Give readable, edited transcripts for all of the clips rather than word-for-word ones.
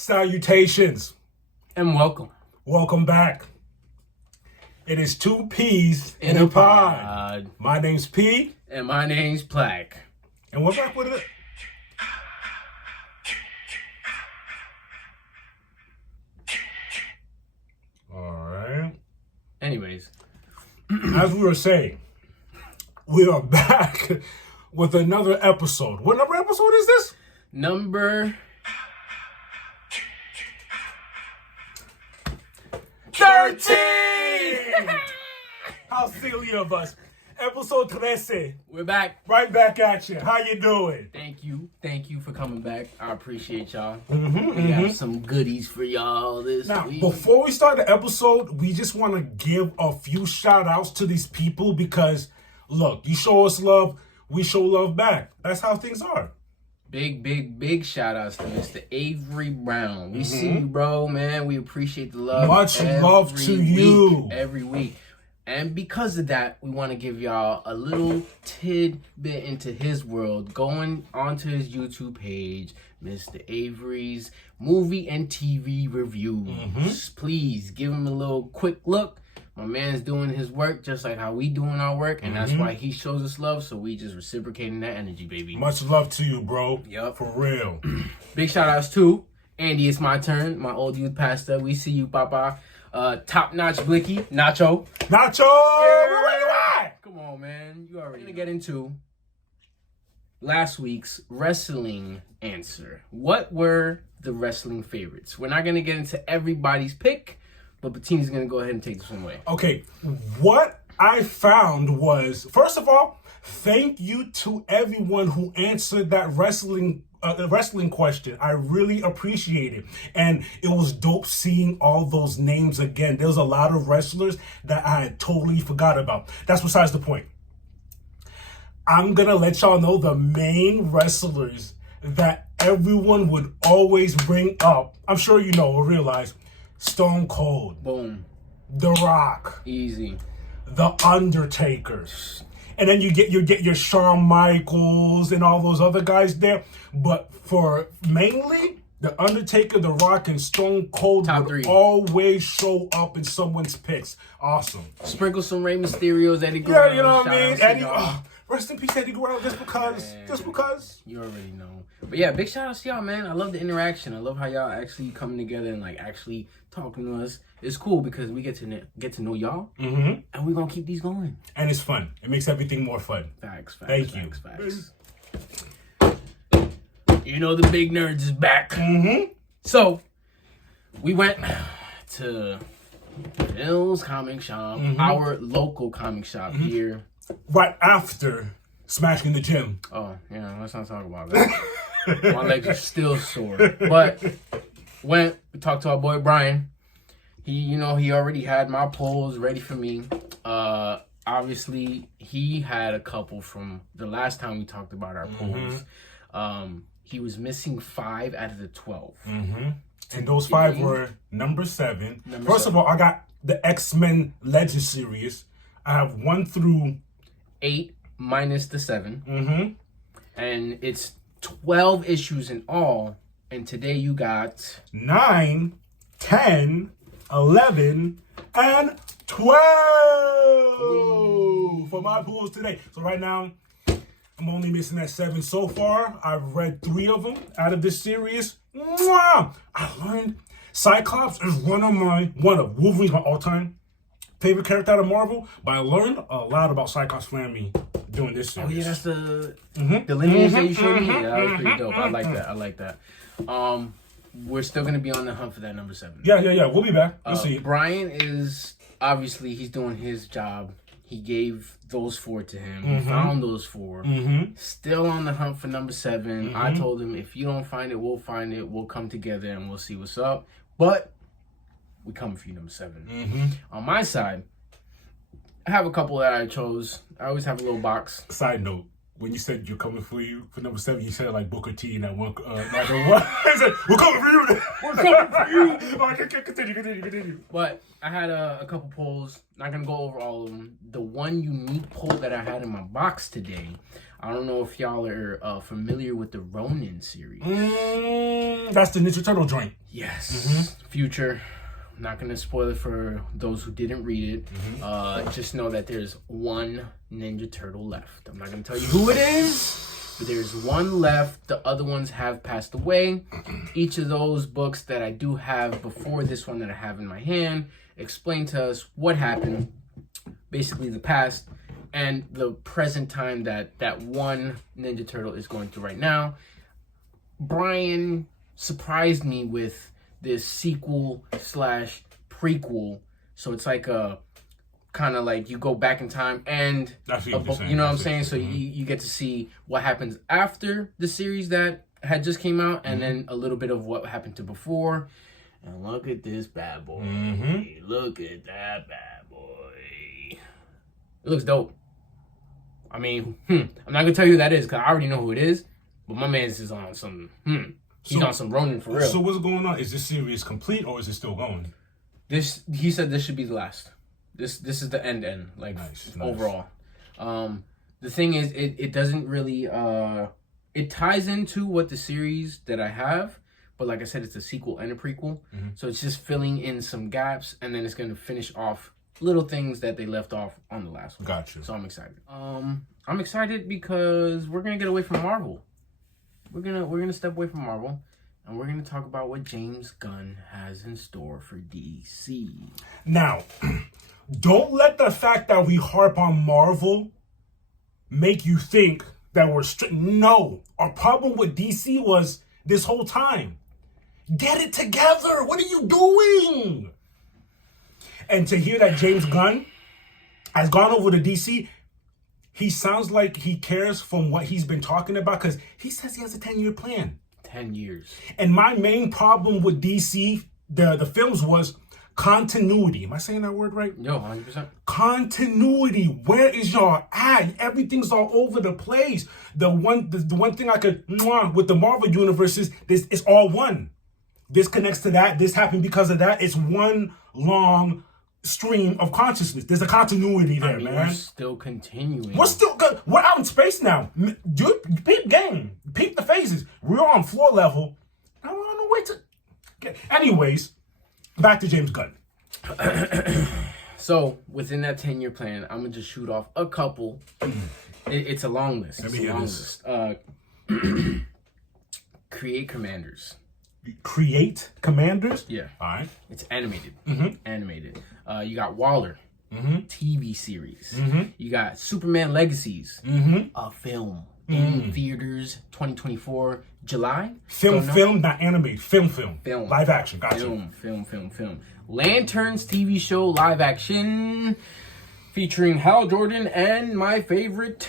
Salutations and welcome. Welcome back. It is two P's in a pod. My name's P. And my name's Plaque. And we're back with it. Alright. Anyways. As we were saying, we are back with another episode. What number episode is this? Number 13! How silly of us. Episode 13. We're back. Right back at you. How you doing? Thank you for coming back. I appreciate y'all. We have some goodies for y'all this week. Before we start the episode, we just want to give a few shout outs to these people because, look, you show us love, we show love back. That's how things are. Big shout outs to Mr. Avery Brown. We see you, bro, man. We appreciate the love. Much love to you. Every week. And because of that, we want to give y'all a little tidbit into his world. Going onto his YouTube page, Mr. Avery's movie and TV reviews. Please give him a little quick look. My man's doing his work just like how we doing our work. And that's why he shows us love. So we just reciprocating that energy, baby. Much love to you, bro. Yup. For real. Big shout outs to Andy. It's my turn. My old youth pastor. We see you, Papa. Top notch Blicky, Nacho. Yeah. Where you at? Come on, man. You already gonna get into last week's wrestling answer. What were the wrestling favorites? We're not gonna get into everybody's pick, but Bettini's gonna go ahead and take this one away. Okay, what I found was, first of all, thank you to everyone who answered that wrestling question. I really appreciate it. And it was dope seeing all those names again. There was a lot of wrestlers that I had totally forgot about. That's besides the point. I'm going to let y'all know the main wrestlers that everyone would always bring up. I'm sure you know or realize. Stone Cold. Boom. The Rock. Easy. The Undertaker. And then you get your Shawn Michaels and all those other guys there. But for mainly, The Undertaker, The Rock, and Stone Cold would always show up in someone's picks. Awesome. Sprinkle some Rey Mysterios, Eddie Guerrero. Yeah, you know what I mean? Eddie, rest in peace, Eddie Guerrero, just because. You already know. But yeah, big shout outs to y'all, man. I love the interaction. I love how y'all actually coming together and like actually talking to us. It's cool because we get to know y'all, and we're gonna keep these going. And it's fun. It makes everything more fun. Facts. Thank you. You know the big nerds is back. So we went to Bill's comic shop, our local comic shop here. Right after smashing the gym. Oh yeah, let's not talk about that. My legs are still sore, but we talked to our boy Brian. He already had my polls ready for me. Obviously, he had a couple from the last time we talked about our polls. He was missing 5 out of the 12. And those 5 were number 7. First of all, I got the X-Men Legend series. I have 1 through 8 minus the 7. And it's 12 issues in all. And today you got 9, 10, 11, and 12 for my pools today. So right now, I'm only missing that 7 so far. I've read 3 of them out of this series. Mwah! I learned Cyclops is one of Wolverine's my all-time favorite character out of Marvel, but I learned a lot about Cyclops family doing this series. Oh yeah, that's the lineage that you showed me. Yeah, that was pretty dope. I like that. We're still gonna be on the hunt for that number 7. Yeah. We'll be back. We'll see. Brian is obviously he's doing his job. He gave those 4 to him. He found those 4. Still on the hunt for number 7. I told him if you don't find it, we'll find it. We'll come together and we'll see what's up. But we coming for you, number 7. On my side, I have a couple that I chose. I always have a little box. Side note. When you said you're coming for you for number 7, you said it like Booker T in that one. I said, we're coming for you. We're coming for you. All right, continue. But I had a couple polls. Not gonna go over all of them. The one unique poll that I had in my box today, I don't know if y'all are familiar with the Ronin series. That's the Ninja Turtle joint. Yes. Future. I'm not going to spoil it for those who didn't read it. Just know that there's one Ninja Turtle left. I'm not going to tell you who it is, but there's one left. The other ones have passed away. Each of those books that I do have before this one that I have in my hand explain to us what happened, basically the past, and the present time that one Ninja Turtle is going through right now. Brian surprised me with this sequel slash prequel. So it's like a kind of like you go back in time and you know what I'm saying? So you get to see what happens after the series that had just came out, and then a little bit of what happened to before. And look at this bad boy. Look at that bad boy. It looks dope. I mean, I'm not gonna tell you who that is because I already know who it is. But my man's is on some He's on some Ronin for real. So what's going on? Is this series complete or is it still going? He said this should be the last. This is the end, like nice. Overall. The thing is, it doesn't really it ties into what the series that I have, but like I said, it's a sequel and a prequel. So it's just filling in some gaps, and then it's gonna finish off little things that they left off on the last one. Gotcha. So I'm excited. I'm excited because we're gonna get away from Marvel. We're gonna step away from Marvel, and we're gonna talk about what James Gunn has in store for DC. Now, don't let the fact that we harp on Marvel make you think that we're strict. No, our problem with DC was this whole time. Get it together. What are you doing? And to hear that James Gunn has gone over to DC, he sounds like he cares from what he's been talking about, because he says he has a 10-year plan. 10 years. And my main problem with DC, the films, was continuity. Am I saying that word right? No, 100%. Continuity. Where is y'all at? Everything's all over the place. The one thing I could with the Marvel universe is this: it's all one. This connects to that. This happened because of that. It's one long stream of consciousness. There's a continuity there, man. We're still continuing. We're still good. We're out in space now. Dude, peep game. Peep the phases. We're on floor level. I don't know where to get. Anyways, back to James Gunn. So, within that 10-year plan, I'm going to just shoot off a couple. It's a long list. Let me hear this. Create Commanders. Create Commanders? Yeah. All right. It's animated. Animated. You got Waller. TV series. You got Superman Legacies. A film. In theaters 2024 July. Film, not animated. Film. Live action. Gotcha. Film. Lanterns TV show live action featuring Hal Jordan and my favorite,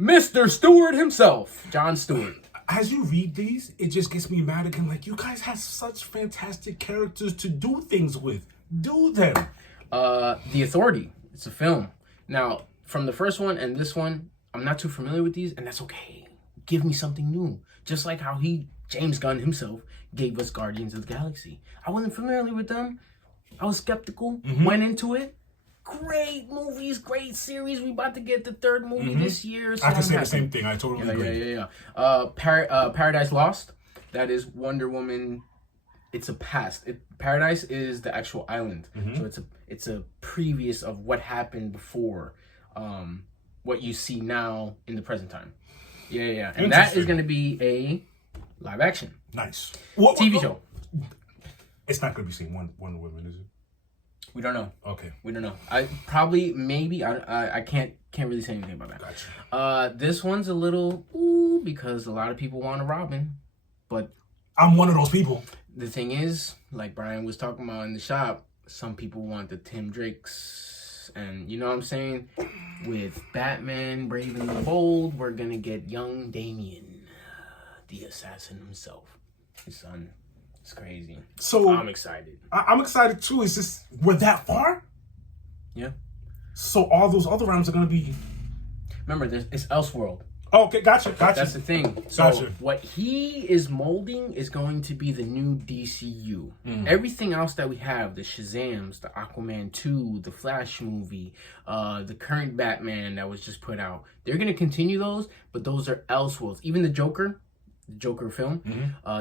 Mr. Stewart himself, Jon Stewart. As you read these, it just gets me mad again. Like, you guys have such fantastic characters to do things with. Do them. The Authority. It's a film. Now, from the first one and this one, I'm not too familiar with these, and that's okay. Give me something new. Just like how James Gunn himself, gave us Guardians of the Galaxy. I wasn't familiar with them. I was skeptical. Went into it. Great movies, great series. We about to get the third movie this year. So I can say the same thing. I totally agree. Yeah. Paradise Lost. That is Wonder Woman. It's a past. Paradise is the actual island. So it's a previous of what happened before, what you see now in the present time. Yeah. And that is going to be a live action. Nice. TV show. It's not going to be seen Wonder Woman, is it? We don't know. Okay. We don't know. I can't really say anything about that. Gotcha. This one's a little because a lot of people want a Robin, but I'm one of those people. The thing is, like Brian was talking about in the shop, some people want the Tim Drakes, and you know what I'm saying? With Batman, Brave and the Bold, we're gonna get young Damien, the assassin himself. His son. It's crazy. So I'm excited. I'm excited too. It's just, we're that far? Yeah. So all those other rounds are going to be... Remember, it's Elseworld. Okay, gotcha. That's the thing. So Gotcha. what he is molding is going to be the new DCU. Everything else that we have, the Shazams, the Aquaman 2, the Flash movie, the current Batman that was just put out, they're going to continue those, but those are Elseworlds. Even the Joker film,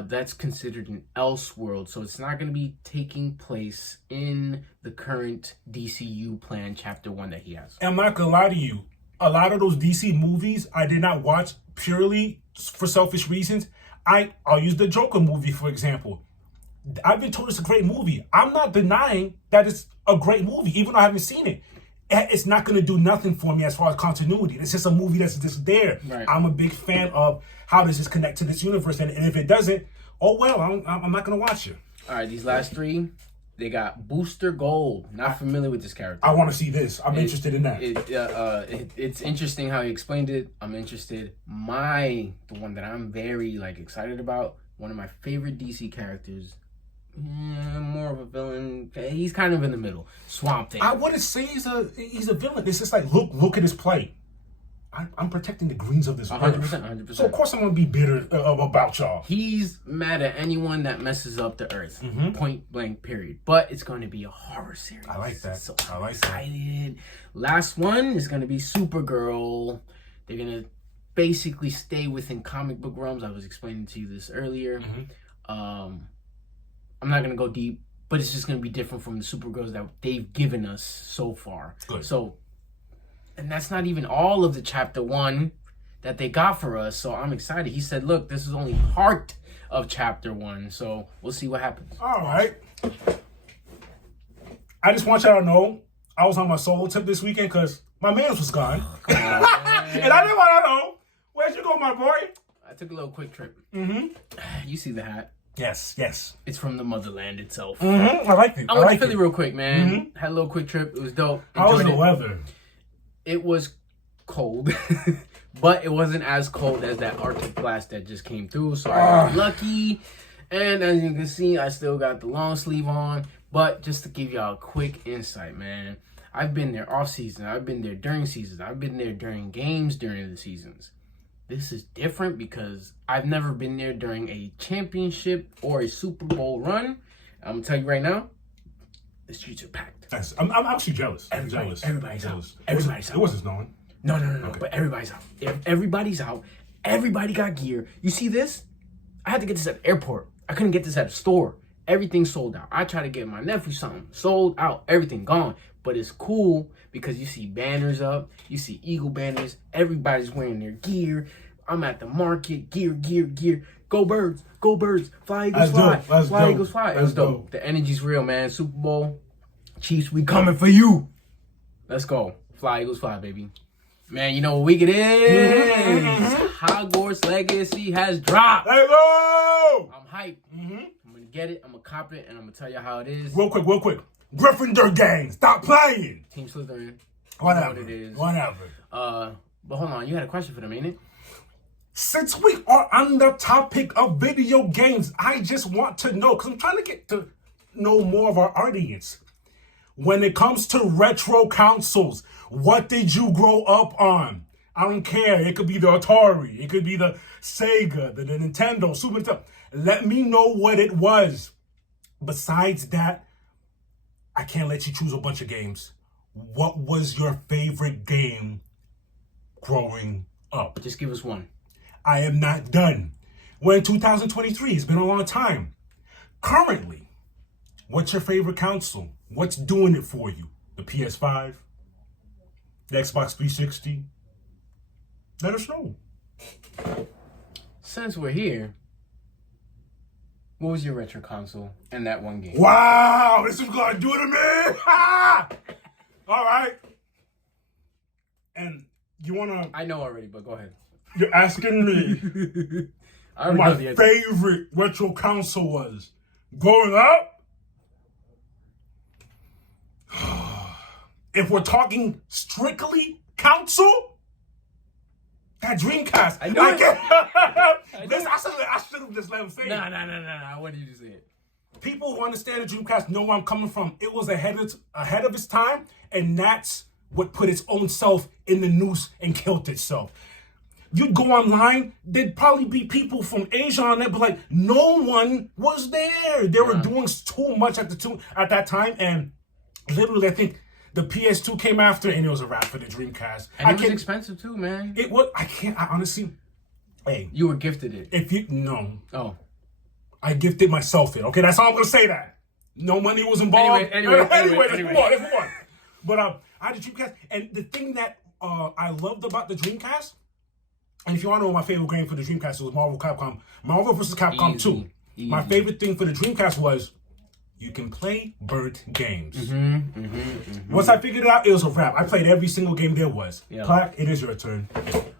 that's considered an Elseworld. So it's not going to be taking place in the current DCU plan, Chapter 1 that he has. I'm not going to lie to you. A lot of those DC movies I did not watch purely for selfish reasons. I'll use the Joker movie, for example. I've been told it's a great movie. I'm not denying that it's a great movie, even though I haven't seen it. It's not going to do nothing for me as far as continuity. It's just a movie that's just there. Right. I'm a big fan of how does this connect to this universe. And if it doesn't, oh well, I'm not going to watch it. All right, these last three, they got Booster Gold. Not familiar with this character. I want to see this. I'm interested in that. It's interesting how he explained it. I'm interested. The one that I'm very excited about, one of my favorite DC characters, more of a villain. He's kind of in the middle. Swamp Thing. I wouldn't say he's a villain. It's just like look at his play. I'm protecting the greens of this 100%. So of course I'm gonna be bitter about y'all. He's mad at anyone that messes up the Earth. Point blank. Period. But it's going to be a horror series. I like that. So I like excited. Last one is going to be Supergirl. They're gonna basically stay within comic book realms. I was explaining to you this earlier. I'm not gonna go deep, but it's just gonna be different from the Supergirls that they've given us so far. Good. So, and that's not even all of the Chapter 1 that they got for us. So I'm excited. He said, "Look, this is only part of Chapter 1." So we'll see what happens. All right. I just want y'all to know I was on my solo tip this weekend because my man's was gone. Come on, And I didn't want to know, where'd you go, my boy? I took a little quick trip. You see the hat? Yes. It's from the motherland itself. I like it. I went to Philly real quick, man. Had a little quick trip. It was dope. How was Enjoyed the it. weather? It was cold, but it wasn't as cold as that Arctic blast that just came through. So I got lucky. And as you can see, I still got the long sleeve on. But just to give y'all a quick insight, man, I've been there off season. I've been there during seasons. I've been there during games during the seasons. This is different because I've never been there during a championship or a Super Bowl run. I'm gonna tell you right now, the streets are packed. I'm actually jealous. Everybody's out. It wasn't snowing. No. But everybody's out. Everybody's out. Everybody got gear. You see this? I had to get this at the airport. I couldn't get this at a store. Everything sold out. I tried to get my nephew something. Sold out. Everything gone. But it's cool because you see banners up. You see Eagle banners. Everybody's wearing their gear. I'm at the market. Gear. Go Birds. Go Birds. Fly Eagles fly. Fly Eagles fly. It was dope. The energy's real, man. Super Bowl. Chiefs, we coming for you. Let's go. Fly Eagles fly, baby. Man, you know what week it is? Hogwarts Legacy has dropped. Hey, go! I'm hyped. I'm gonna get it. I'm gonna cop it, and I'm gonna tell you how it is. Real quick. Gryffindor gang, stop playing. Team Slytherin. Whatever. What it is. Whatever. But hold on. You had a question for them, ain't it? Since we are on the topic of video games, I just want to know, because I'm trying to get to know more of our audience. When it comes to retro consoles, what did you grow up on? I don't care. It could be the Atari. It could be the Sega, the Nintendo, Super Nintendo. Let me know what it was. Besides that, I can't let you choose a bunch of games. What was your favorite game growing up? Just give us one. I am not done. We're in 2023. It's been a long time. Currently, what's your favorite console? What's doing it for you? The PS5? The Xbox 360? Let us know. Since we're here, what was your retro console and that one game? Wow, this is gonna do it to me. All right. And you wanna? I know already, but go ahead. You're asking me I already my know the answer. favorite retro console was growing up. If we're talking strictly console, that Dreamcast. I know it. I should have just let him say it. Nah. I wanted you to say it. People who understand the Dreamcast know where I'm coming from. It was ahead of its time, and that's what put its own self in the noose and killed itself. you'd go online, there'd probably be people from Asia on there, but like no one was there. They were doing too much at that time, and literally, I think the PS2 came after, and it was a wrap for the Dreamcast. And it was expensive too, man. It was. I honestly, hey, you were gifted it. If you no, oh, I gifted myself it. Okay, that's all I'm gonna say. That no money was involved. Anyway. Let's move on. But I had the Dreamcast, and the thing that I loved about the Dreamcast, and if you want to know my favorite game for the Dreamcast, it was Marvel vs. Capcom 2. My favorite thing for the Dreamcast was you can play burnt games. Once I figured it out, it was a wrap. I played every single game there was. Yeah. Plaque, it is your turn.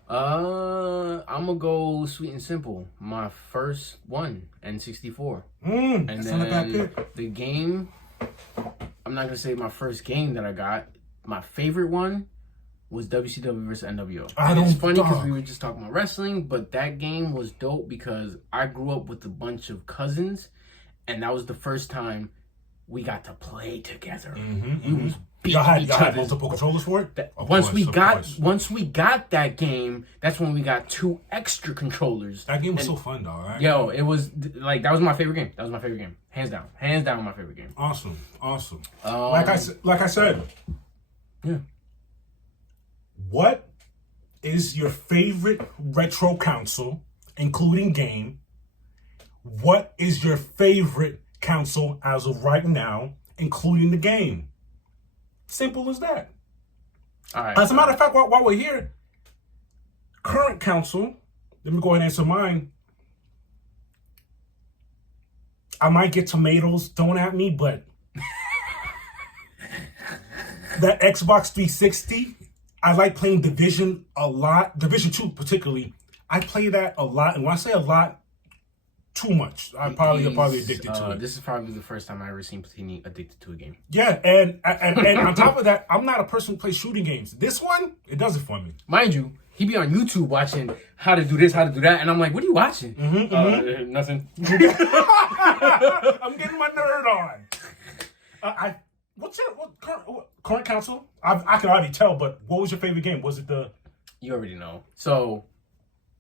I'm gonna go sweet and simple. My first one, N64. And that's then not a bad pick. The game, I'm not gonna say my first game that I got. My favorite one was WCW vs. NWO. It's funny because we were just talking about wrestling, but that game was dope because I grew up with a bunch of cousins, and that was the first time we got to play together. We was beating each other. Had multiple controllers for it? Once we got that game, that's when we got 2 extra controllers. That game was so fun, though, right? Yo, it was like that was my favorite game. That was my favorite game, hands down my favorite game. Awesome. Like I said. Yeah. What is your favorite retro console, including game? What is your favorite console as of right now, including the game? Simple as that. All right. As a matter of fact, while we're here, current console, let me go ahead and answer mine. I might get tomatoes thrown at me, but the Xbox 360, I like playing Division a lot. Division 2 particularly. I play that a lot. And when I say a lot, too much. I'm probably addicted to it. This is probably the first time I ever seen Platini addicted to a game. Yeah, and on top of that, I'm not a person who plays shooting games. This one, it does it for me. Mind you, he be on YouTube watching how to do this, how to do that, and I'm like, what are you watching? Nothing. I'm getting my nerd on. What's your current console? I can already tell, but what was your favorite game? Was it the... You already know. So...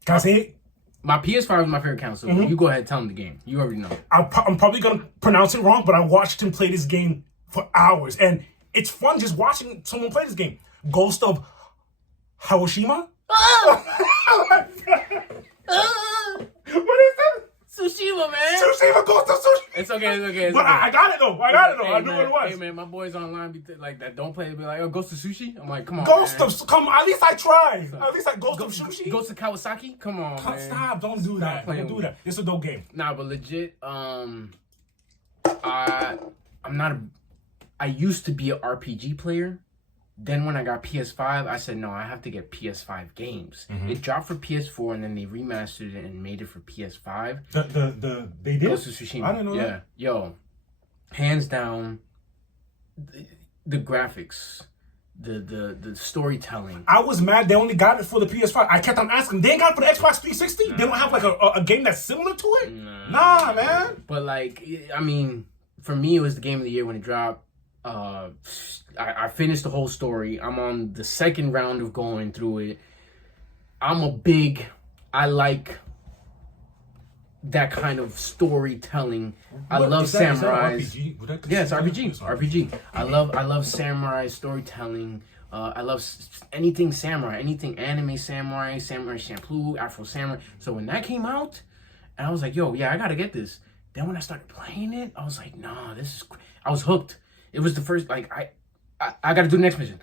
Can I say it? My PS5 was my favorite console. You go ahead and tell him the game. You already know. I'm probably going to pronounce it wrong, but I watched him play this game for hours. And it's fun just watching someone play this game. Ghost of Hiroshima? What is that? Tsushima, man. Tsushima, Ghost of Tsushima. It's okay. But I got it though. I knew what it was. Hey man, my boys online be like that. Don't play. Be like, oh, Ghost of Sushi. I'm like, come on. Come on. At least I tried. At least Ghost of Sushi. Ghost of Kawasaki. Come on, man. Stop. Don't do that. Don't do that. It's a dope game. Nah, but legit. I used to be an RPG player. Then when I got PS5, I said, no, I have to get PS5 games. It dropped for PS4, and then they remastered it and made it for PS5. They did? Ghost of Tsushima. I didn't know that. Yo, hands down, the graphics, the storytelling. I was mad they only got it for the PS5. I kept on asking, they ain't got it for the Xbox 360? They don't have like a game that's similar to it? Nah, man. But like, I mean, for me, it was the game of the year when it dropped. I finished the whole story. I'm on the second round of going through it. I like that kind of storytelling. I love samurais. Is that RPG? Yeah, it's RPG. I love samurai storytelling. I love anything samurai, anything anime samurai Champloo, Afro samurai. So when that came out, and I was like, yo, yeah, I gotta get this. Then when I started playing it, I was like, nah, I was hooked. It was the first, like, I gotta do the next mission.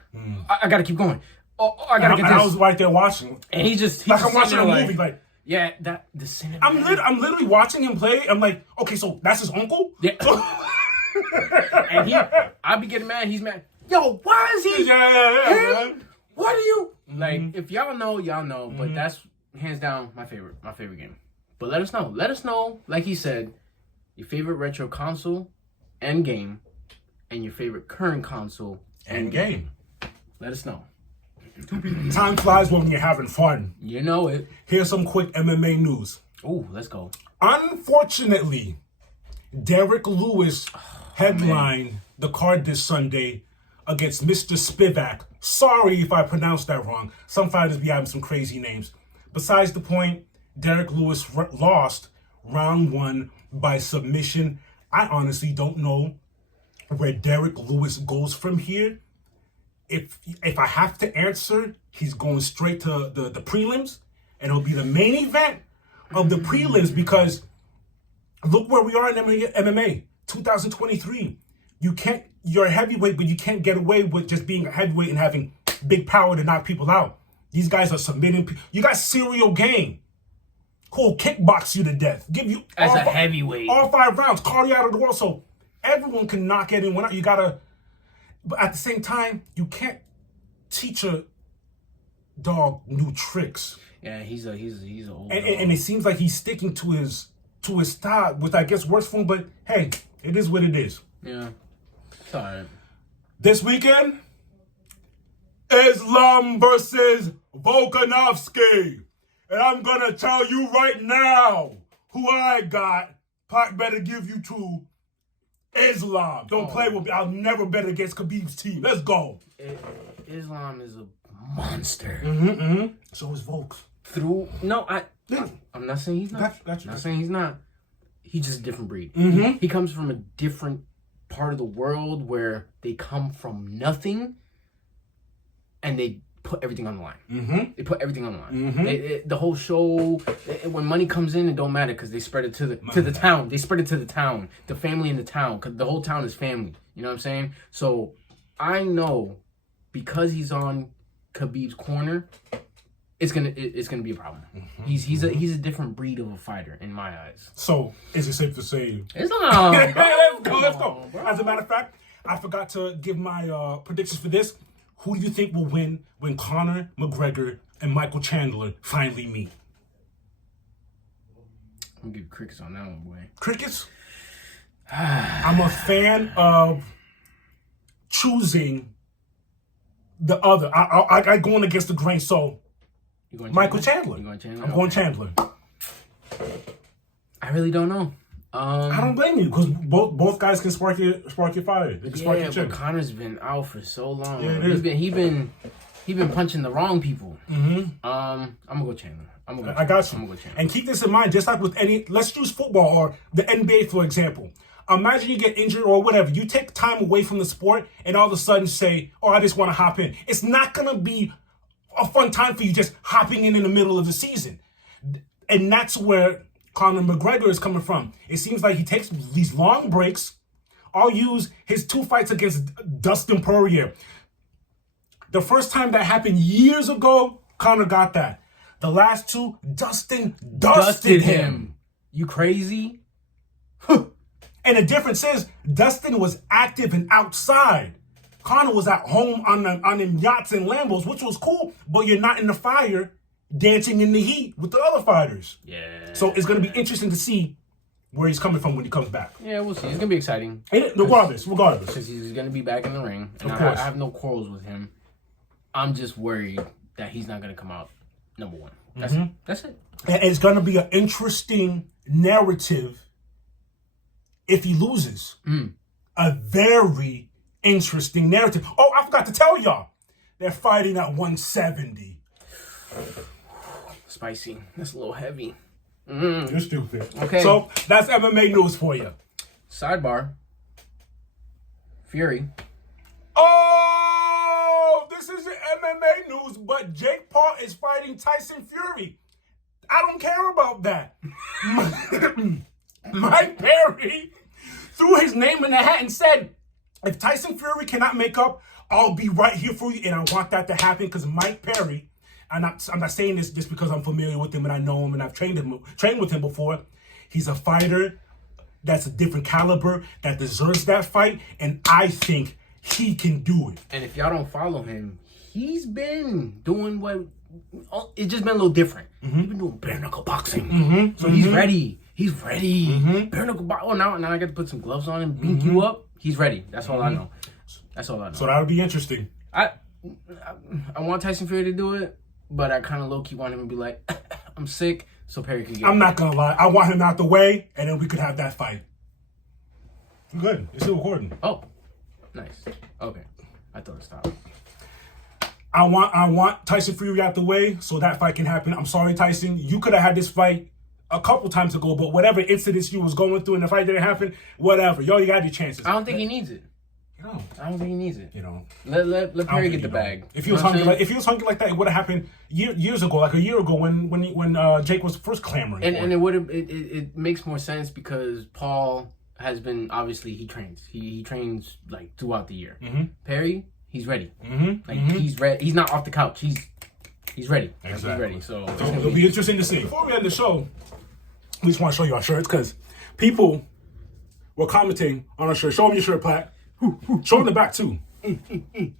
I gotta keep going. I gotta get this. I was right there watching. And he just I'm watching a movie, like. Yeah, the cinema. I'm literally watching him play. I'm like, okay, so that's his uncle? Yeah. And I'll be getting mad. He's mad. Yo, why is he? Yeah, man. What are you? Like, if y'all know, y'all know. But that's hands down my favorite game. But let us know. Let us know, like he said, your favorite retro console and game, and your favorite current console and game. Let us know. Time flies when you're having fun. You know it. Here's some quick MMA news. Ooh, let's go. Unfortunately, Derek Lewis headlined the card this Sunday against Mr. Spivak. Sorry if I pronounced that wrong. Some fighters be having some crazy names. Besides the point, Derek Lewis lost round 1 by submission. I honestly don't know where Derek Lewis goes from here. If I have to answer, he's going straight to the prelims, and it'll be the main event of the prelims, because look where we are in MMA, 2023. You're a heavyweight, but you can't get away with just being a heavyweight and having big power to knock people out. These guys are submitting. You got Serial Game, who'll kickbox you to death, give you as a heavyweight all 5 rounds, call you out of the world. So everyone can knock anyone out. You gotta, but at the same time, you can't teach a dog new tricks. Yeah, he's an old and it seems like he's sticking to his style, which I guess works for him. But hey, it is what it is. Yeah, it's all right. This weekend, Islam versus Volkanovski. And I'm going to tell you right now who I got. Pac better give you to Islam. Don't play with me. I'll never bet against Khabib's team. Let's go. Islam is a monster. So is Volk. I'm not saying he's not. Gotcha. Not saying he's not. He's just a different breed. He comes from a different part of the world where they come from nothing and they put everything on the line. They put everything on the line. The whole show, when money comes in, it don't matter because they spread it to the town. They spread it to the town, the family in the town, because the whole town is family. You know what I'm saying? So I know because he's on Khabib's corner, it's gonna be a problem. He's a different breed of a fighter in my eyes. So is it safe to say Islam? Let's go. As a matter of fact, I forgot to give my predictions for this. Who do you think will win when Conor McGregor and Michael Chandler finally meet? I'm gonna give crickets on that one, boy. Crickets? I'm a fan of choosing the other. I going against the grain, so Michael Chandler. You going Chandler? I'm going Chandler. I really don't know. I don't blame you because both guys can spark your fire. They can spark your but Conor's been out for so long. Yeah, it is. He been punching the wrong people. I'm gonna go Chandler. I got you. I'm gonna go Chandler. And keep this in mind, just like with let's use football or the NBA for example. Imagine you get injured or whatever. You take time away from the sport and all of a sudden say, "Oh, I just want to hop in." It's not gonna be a fun time for you just hopping in the middle of the season, and that's where Conor McGregor is coming from. It seems like he takes these long breaks. I'll use his 2 fights against Dustin Poirier. The first time that happened years ago, Conor got that. The last 2, Dustin dusted him. You crazy? And the difference is, Dustin was active and outside. Conor was at home on them yachts and Lambos, which was cool, but you're not in the fire dancing in the heat with the other fighters. Yeah. So it's going to be interesting to see where he's coming from when he comes back. Yeah, we'll see. It's going to be exciting. Regardless. Because he's going to be back in the ring. And Of course. I have no quarrels with him. I'm just worried that he's not going to come out number 1. That's it. That's it. And it's going to be an interesting narrative if he loses. A very interesting narrative. Oh, I forgot to tell y'all. They're fighting at 170. Spicy. That's a little heavy. You're stupid. Okay. So that's MMA news for you. Sidebar. Fury. Oh, this is your MMA news, but Jake Paul is fighting Tyson Fury. I don't care about that. Mike Perry threw his name in the hat and said, if Tyson Fury cannot make up, I'll be right here for you. And I want that to happen because Mike Perry, I'm not saying this just because I'm familiar with him and I know him and I've trained with him before. He's a fighter that's a different caliber that deserves that fight. And I think he can do it. And if y'all don't follow him, he's been doing it's just been a little different. He's been doing bare knuckle boxing. So he's ready. He's ready. Bare knuckle boxing. Oh, now I got to put some gloves on and beat you up. He's ready. That's all I know. That's all I know. So that'll be interesting. I want Tyson Fury to do it, but I kind of low-key want him to be like, I'm sick, so Perry could get I'm not going to lie. I want him out the way, and then we could have that fight. Good. It's still recording. Oh, nice. Okay. I thought it stopped. I want Tyson Fury out the way so that fight can happen. I'm sorry, Tyson. You could have had this fight a couple times ago, but whatever incidents you was going through and the fight didn't happen, whatever. Yo, you got your chances. I don't think he needs it. No. I don't think he needs it. You know, let Perry get the bag. If he was hungry, like that, it would have happened years ago, like a year ago, when Jake was first clamoring. And it would have it makes more sense because Paul has been obviously he trains. He trains like throughout the year. Mm-hmm. Perry, he's ready. Mm-hmm. Like he's ready. He's not off the couch. He's ready. Exactly. He's ready. So it'll be interesting to see. Before we end the show, we just want to show you our shirts because people were commenting on our shirt. Show them your shirt, Platt. Show them the back too.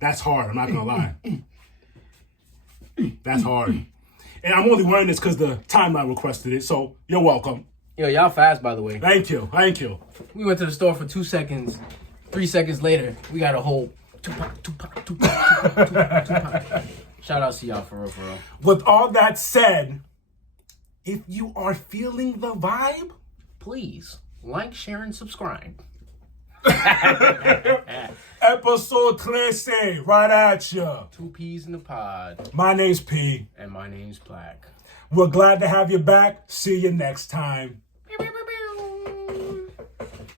That's hard. I'm not gonna lie. That's hard. And I'm only wearing this because the timeline requested it. So you're welcome. Yo, y'all fast, by the way. Thank you. We went to the store for 2 seconds. 3 seconds later, we got a whole Tupac. Shout out to y'all for real. With all that said, if you are feeling the vibe, please like, share, and subscribe. Episode TRECE, right at ya. 2 P's in the pod. My name's P. And my name's Black. We're glad to have you back. See you next time. Pew, pew, pew, pew.